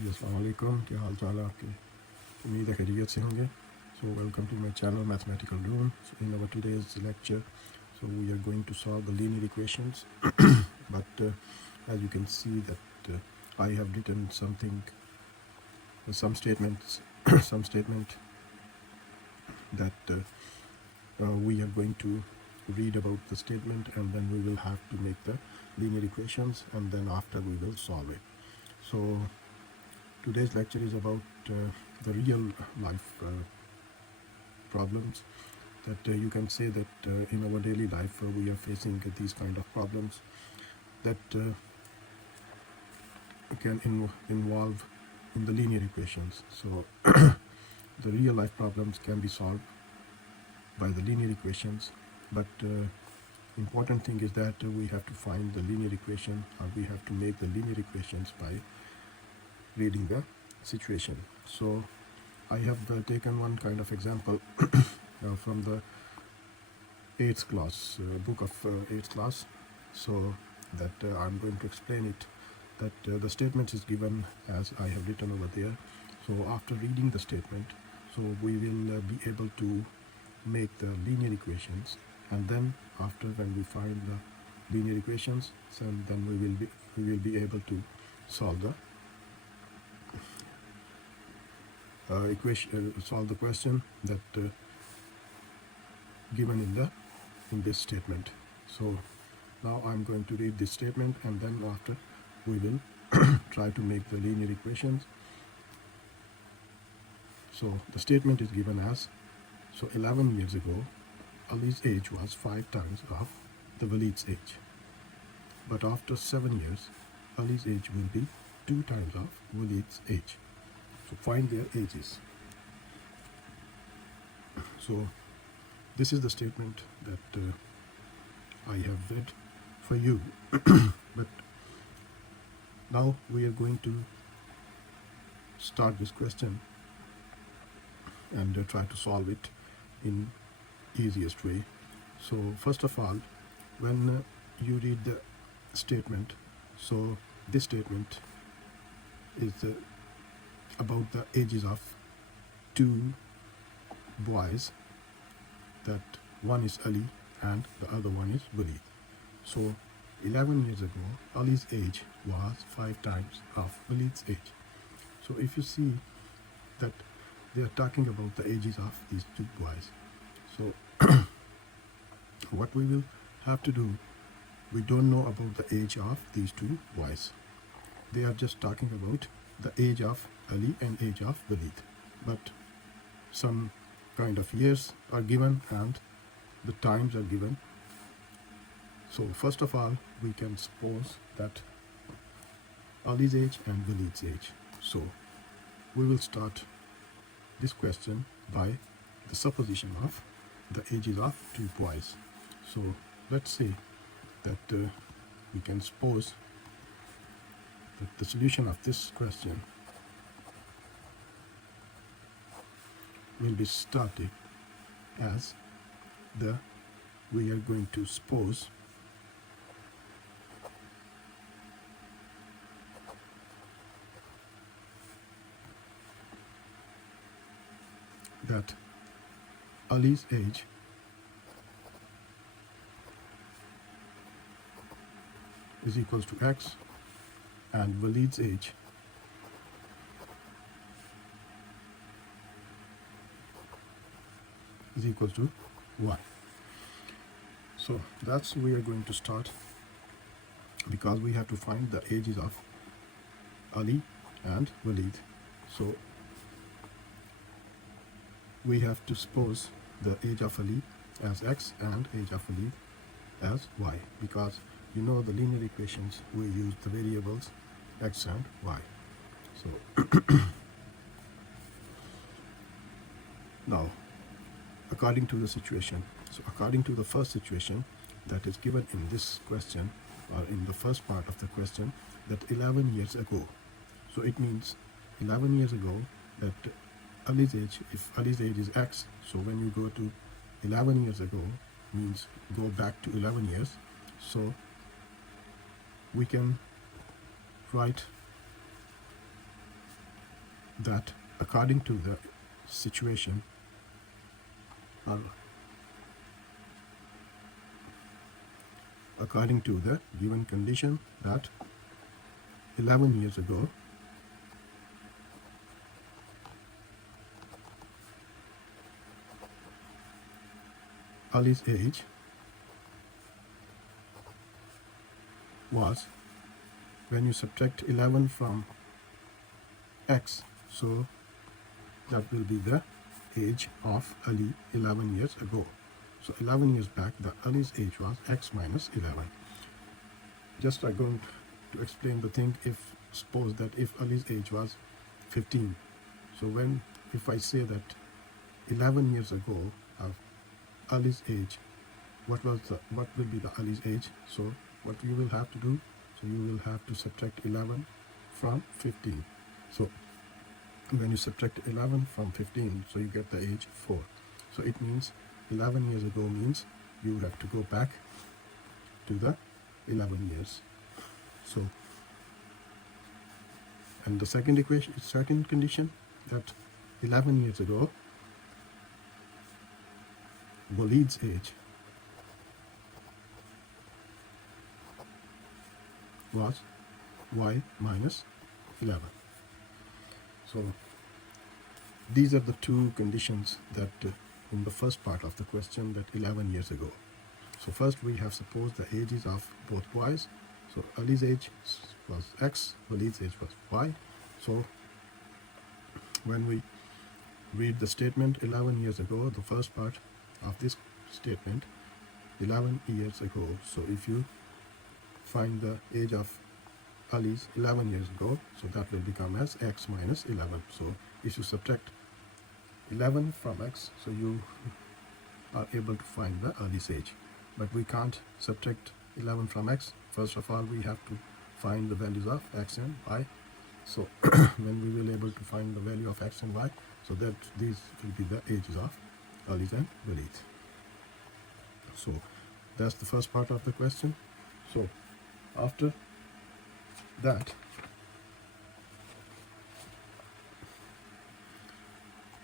जी अस्सलाम वालेकुम, क्या हाल चाल है आपके? उम्मीद है खैरियत से होंगे. So welcome to my channel Mathematical Room. So in our today's lecture, so we are going to solve the linear equations. But as you can see that I have written something, some statements, some statement that we are going to read about the statement, and then we will have to make the linear equations, and then after we will solve it. So today's lecture is about the real life problems that you can say that in our daily life we are facing these kind of problems that can involve in the linear equations. So the real life problems can be solved by the linear equations, but important thing is that we have to find the linear equation, or we have to make the linear equations by reading the situation. So I have taken one kind of example from the 8th class, book of 8th class, so that I'm going to explain it, that the statement is given as I have written over there. So after reading the statement, so we will be able to make the linear equations, and then after when we find the linear equations, so then we will be able to solve the solve the question that given in this statement. So now I'm going to read this statement, and then after we will try to make the linear equations. So the statement is given as, so 11 years ago Ali's age was 5 times of the Walid's age, but after 7 years Ali's age will be 2 times of Walid's age. So find their ages. So this is the statement that I have read for you. But now we are going to start this question and try to solve it in easiest way. So first of all, when you read the statement, so this statement is about the ages of two boys, that one is Ali and the other one is Walid. So 11 years ago Ali's age was 5 times of Walid's age. So if you see that they are talking about the ages of these two boys, so what we will have to do, we don't know about the age of these two boys. They are just talking about the age of Ali and age of Walid, but some kind of years are given and the times are given. So first of all, we can suppose that Ali's age and Walid's age. So we will start this question by the supposition of the ages of two boys. So let's say that we can suppose that the solution of this question will be started as we are going to suppose that Ali's age is equals to X and Walid's age is equals to Y. So that's we are going to start, because we have to find the ages of Ali and Walid. So we have to suppose the age of Ali as X and age of Walid as Y, because you know the linear equations we use the variables X and Y. So now according to the situation, so according to the first situation that is given in this question, or in the first part of the question, that 11 years ago, so it means 11 years ago that Ali's age, if Ali's age is X, so when you go to 11 years ago means go back to 11 years, so we can write that according to the situation, according to the given condition that 11 years ago Ali's age was, when you subtract 11 from x, so that will be the age of Ali 11 years ago. So 11 years back, the Ali's age was x minus 11. Just I'm going to explain the thing. If suppose that if Ali's age was 15, so if I say that 11 years ago of Ali's age, what will be the Ali's age? So what you will have to do, so you will have to subtract 11 from 15. So when you subtract 11 from 15, so you get the age 4. So it means 11 years ago means you have to go back to the 11 years. So, and the second equation, second condition, that 11 years ago Walid's age was y minus 11. So these are the two conditions that in the first part of the question, that 11 years ago. So first we have supposed the ages of both boys. So Ali's age was x, Walid's age was y. So when we read the statement 11 years ago, the first part of this statement, 11 years ago. So if you find the age of Ali's 11 years ago, so that will become as x minus 11. So if you subtract 11 from x, so you are able to find the Ali's age. But we can't subtract 11 from x. First of all, we have to find the values of x and y. So when we will able to find the value of x and y, so that these will be the ages of Ali's and Walid's. So that's the first part of the question. So after that,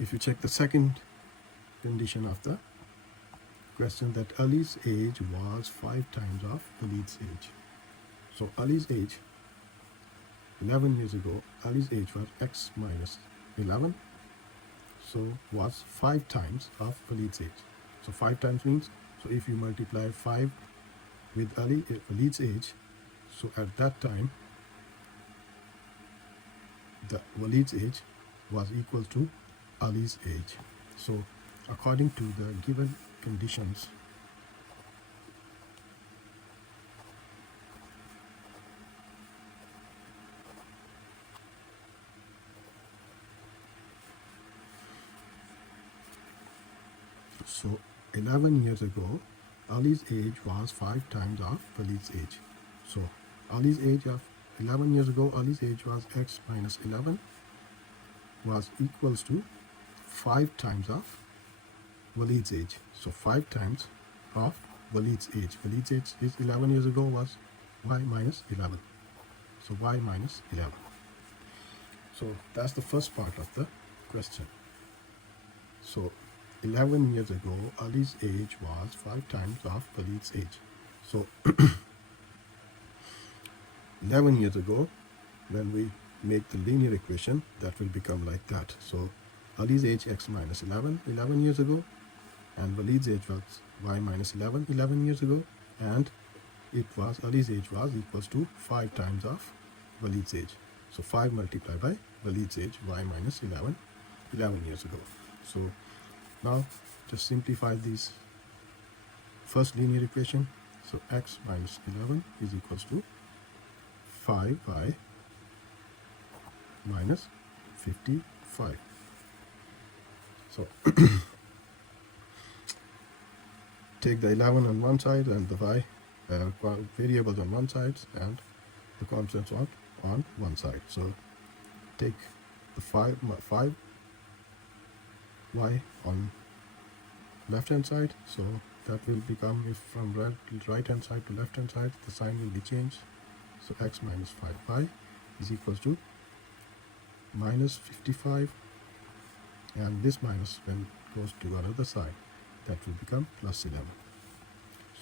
if you check the second condition of the question, that Ali's age was 5 times of Walid's age. So Ali's age 11 years ago, Ali's age was x minus 11, so was 5 times of Walid's age. So 5 times means, so if you multiply 5 with Walid's age, so at that time the Walid's age was equal to Ali's age. So according to the given conditions, so 11 years ago Ali's age was 5 times of Walid's age. So Ali's age of 11 years ago, Ali's age was x minus 11, was equals to 5 times of Walid's age. So 5 times of Walid's age. Walid's age is 11 years ago was y minus 11. So y minus 11. So that's the first part of the question. So 11 years ago, Ali's age was 5 times of Walid's age. So 11 years ago, when we make the linear equation, that will become like that. So Ali's age x minus 11 years ago, and Walid's age was y minus 11 years ago, and it was Ali's age was equals to 5 times of Walid's age. So 5 multiplied by Walid's age, y minus 11 years ago. So now just simplify this first linear equation. So x minus 11 is equals to 5y minus 55. So take the 11 on one side and the y variables on one side and the constants on one side. So take the 5y on left hand side, so that will become, if from right hand side to left hand side, the sign will be changed. So x minus 5y is equals to minus 55, and this minus when it goes to another side, that will become plus 11.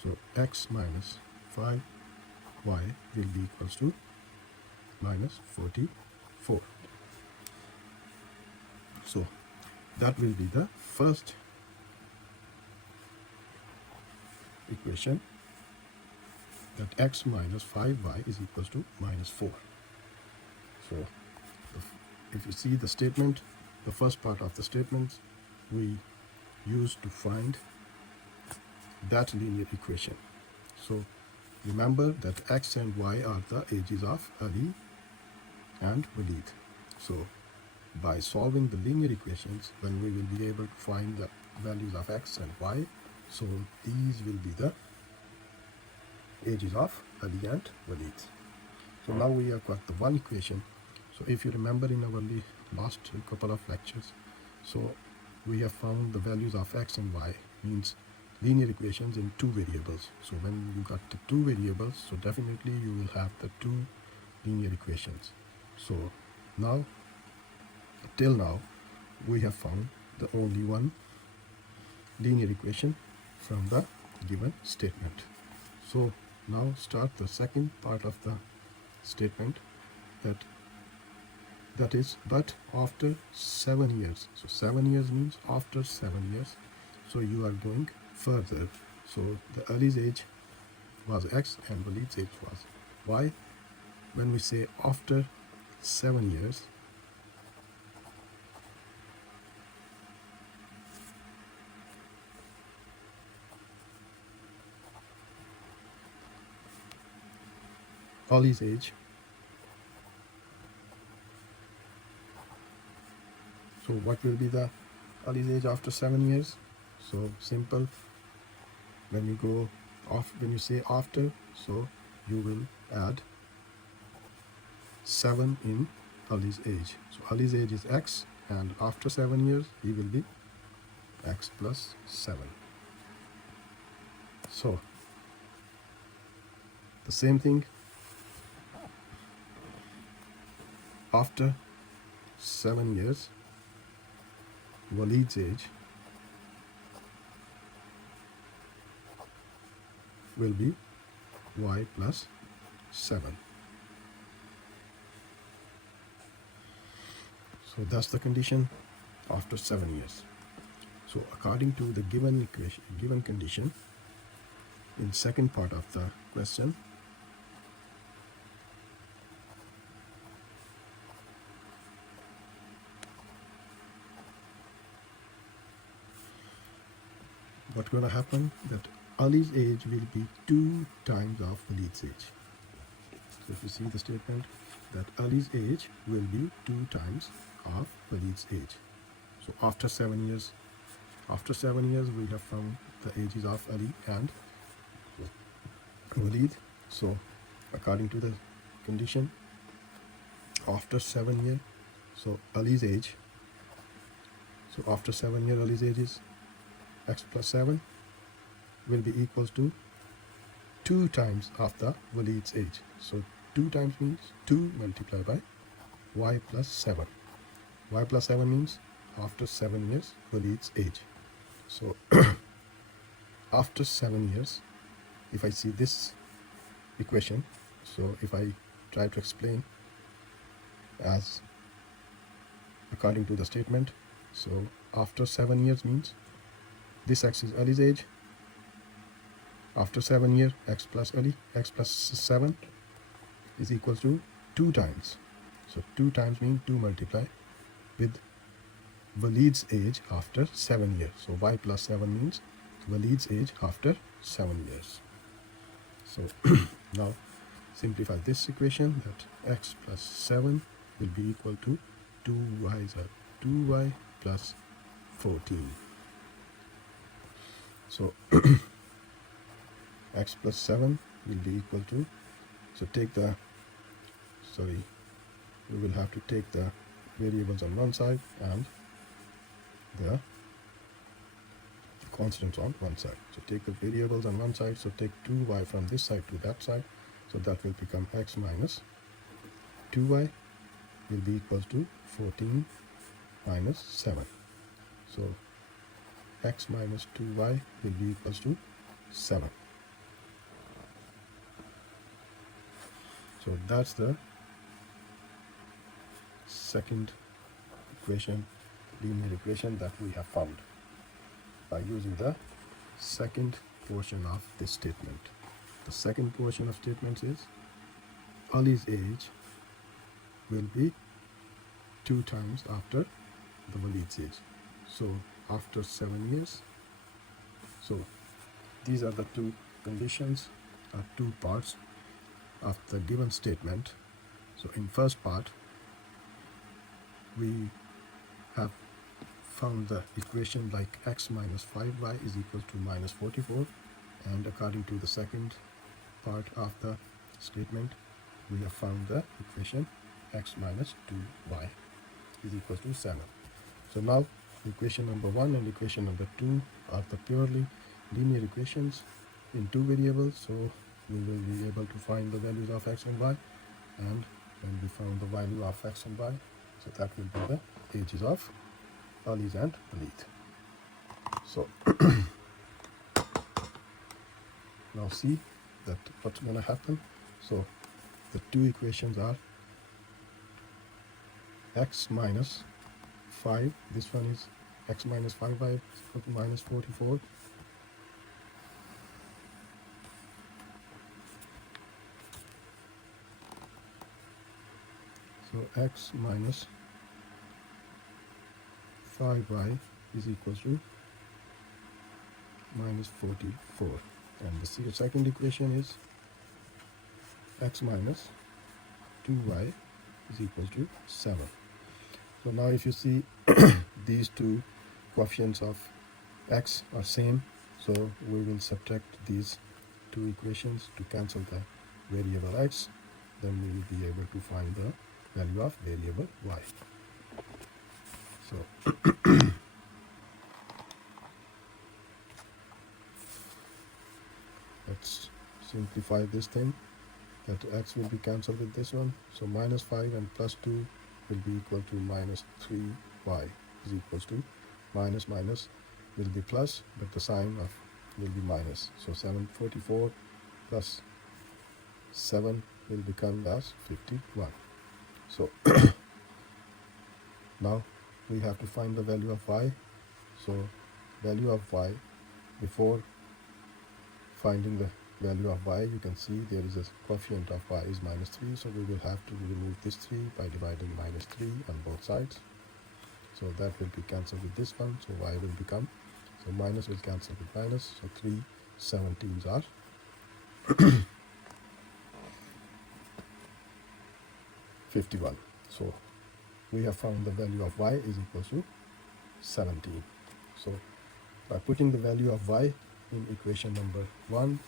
So x minus 5y will be equals to minus 44. So that will be the first equation, that x minus 5y is equals to minus 4. So if you see the statement, the first part of the statement we use to find that linear equation. So remember that x and y are the ages of Ali and Walid. So by solving the linear equations, then we will be able to find the values of x and y. So these will be the ages of Ali and Walid. So now we have got the one equation. So if you remember in our last couple of lectures, so we have found the values of x and y, means linear equations in two variables. So when you got the two variables, so definitely you will have the two linear equations. So now, till now, we have found the only one linear equation from the given statement. So now start the second part of the statement, that is, but after 7 years. So 7 years means after 7 years. So you are going further. So the Ali's age was x and Walid's age was y. When we say after 7 years, Ali's age, so what will be the Ali's age after 7 years? So simple, when you go off, when you say after, so you will add 7 in Ali's age. So Ali's age is x, and after 7 years he will be x plus 7. So the same thing, after 7 years, Walid's age will be y plus 7. So that's the condition after 7 years. So according to the given equation, given condition, in second part of the question, what's going to happen, that Ali's age will be 2 times of Walid's age. So if you see the statement, that Ali's age will be 2 times of Walid's age. So after 7 years, we have found the ages of Ali and Walid. So according to the condition, after 7 years, so Ali's age, so after 7 years Ali's age is x plus 7 will be equals to 2 times of the Walid's age. So 2 times means 2 multiplied by y plus 7. Y plus 7 means after 7 years Walid's age. So after 7 years, if I see this equation, so if I try to explain as according to the statement, so after 7 years means this x is Ali's age. After 7 years, x plus Ali, x plus 7 is equal to 2 times. So 2 times means 2 multiply with Walid's age after 7 years. So y plus 7 means Walid's age after 7 years. So now simplify this equation, that x plus 7 will be equal to 2y plus 14. So x plus 7 will be equal to, so take the, sorry, we will have to take the variables on one side and the constants on one side. So take the variables on one side, so take 2y from this side to that side, so that will become x minus 2y will be equal to 14 minus 7. So x minus 2y will be equals to 7. So that's the second equation, linear equation that we have found by using the second portion of this statement. The second portion of statements is Ali's age will be 2 times after the Walid's age. So after 7 years. So these are the two conditions or two parts of the given statement. So in first part we have found the equation like x minus 5y is equal to minus 44, and according to the second part of the statement we have found the equation x minus 2y is equal to 7. So now equation number 1 and equation number 2 are the purely linear equations in two variables, so we will be able to find the values of x and y, and when we found the value of x and y, so that will be the ages of Ali's and Walid. So now see that what's going to happen. So the two equations are x minus 5, this one is x minus 5y is equal to minus 44, so x minus 5y is equal to minus 44, and the second equation is x minus 2y is equal to 7. So now if you see these two coefficients of x are same, so we will subtract these two equations to cancel the variable x, then we will be able to find the value of variable y. So let's simplify this thing, that x will be cancelled with this one, so minus 5 and plus 2 will be equal to minus 3y is equals to minus minus will be plus, but the sign of will be minus, so 744 plus 7 will become as 51. So now we have to find the value of y. So value of y, before finding the value of y, you can see there is a coefficient of y is minus 3, so we will have to remove this 3 by dividing minus 3 on both sides. So that will be cancelled with this one, so y will become, so minus will cancel with minus, so 3 17s are 51. So we have found the value of y is equal to 17. So by putting the value of y in equation number 1,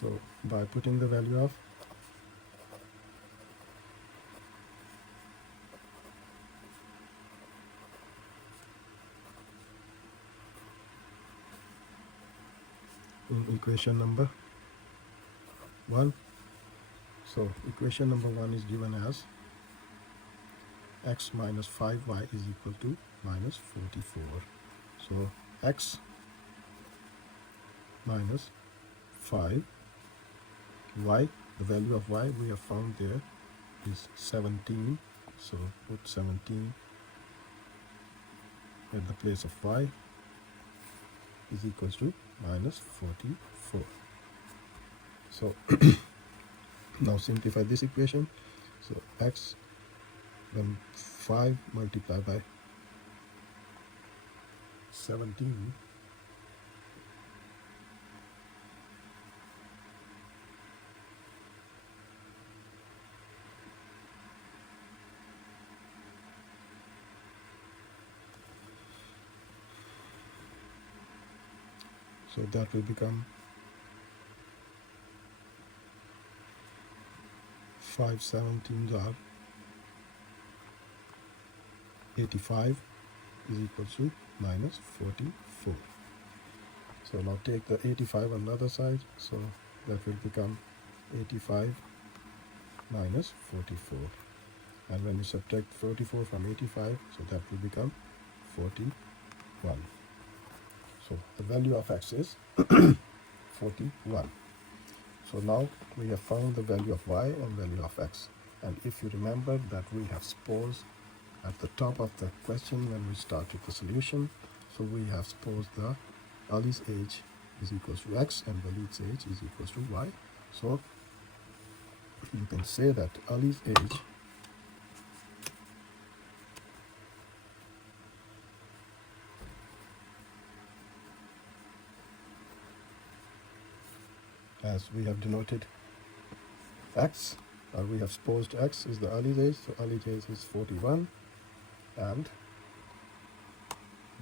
so by putting the value of in equation number 1, so equation number 1 is given as x minus 5y is equal to minus 44. So x minus 5 y, the value of y we have found there is 17, so put 17 at the place of y is equals to minus 44. So now simplify this equation. So x, when 5 multiplied by 17, so that will become 5 17s are 85 is equal to minus 44. So So now take the 85 on the other side, so that will become 85 minus 44. And when you subtract 44 from 85, so that will become 41. So the value of x is 41. So now we have found the value of y and value of x. And if you remember that we have supposed at the top of the question when we started the solution, so we have supposed the Ali's age is equals to x and Walid's age is equals to y. So you can say that Ali's age as we have denoted x, or we have supposed x is the Ali's age, so Ali's age is 41, and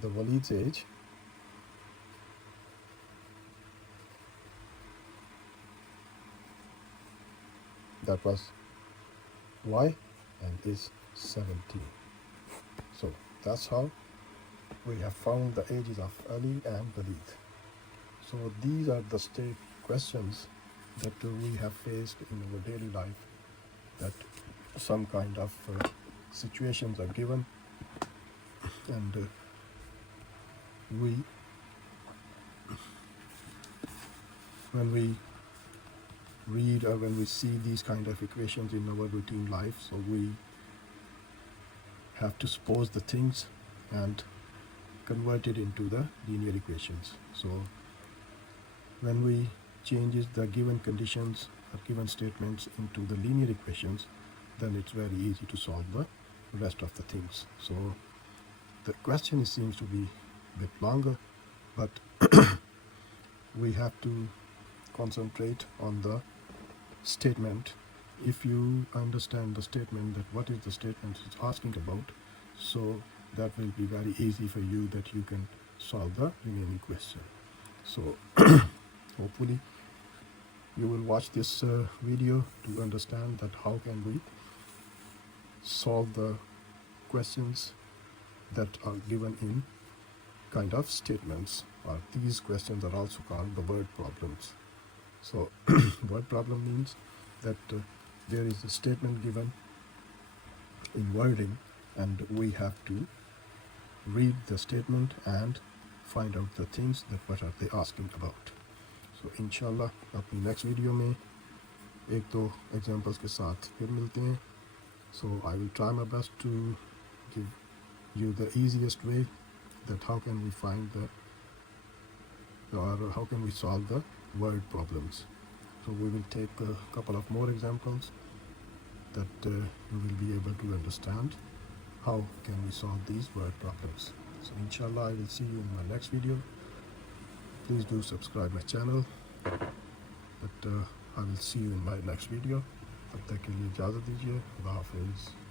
the Walid's age that was y and is 17. So that's how we have found the ages of Ali and Walid. So these are the state questions that we have faced in our daily life, that some kind of situations are given, and when we read or when we see these kind of equations in our routine life, so we have to suppose the things and convert it into the linear equations. So when we changes the given conditions or given statements into the linear equations, then it's very easy to solve the rest of the things. So the question seems to be a bit longer, but we have to concentrate on the statement. If you understand the statement, that what is the statement it's asking about, so that will be very easy for you that you can solve the remaining question. So hopefully you will watch this video to understand that how can we solve the questions that are given in kind of statements, or these questions are also called the word problems. So word problem means that there is a statement given in wording, and we have to read the statement and find out the things that what are they asking about. So इंशाल्लाह अपनी next video में एक दो examples के साथ फिर मिलते हैं. So I will try my best to give you the easiest way that how can we find or how can we solve the word problems. So we will take a couple of more examples that you will be able to understand how can we solve these word problems. So inshallah I will see you in my next video. Please do subscribe my channel. But I will see you in my next video. तब तक के लिए इजाज़त दीजिए. खुदा हाफिज़.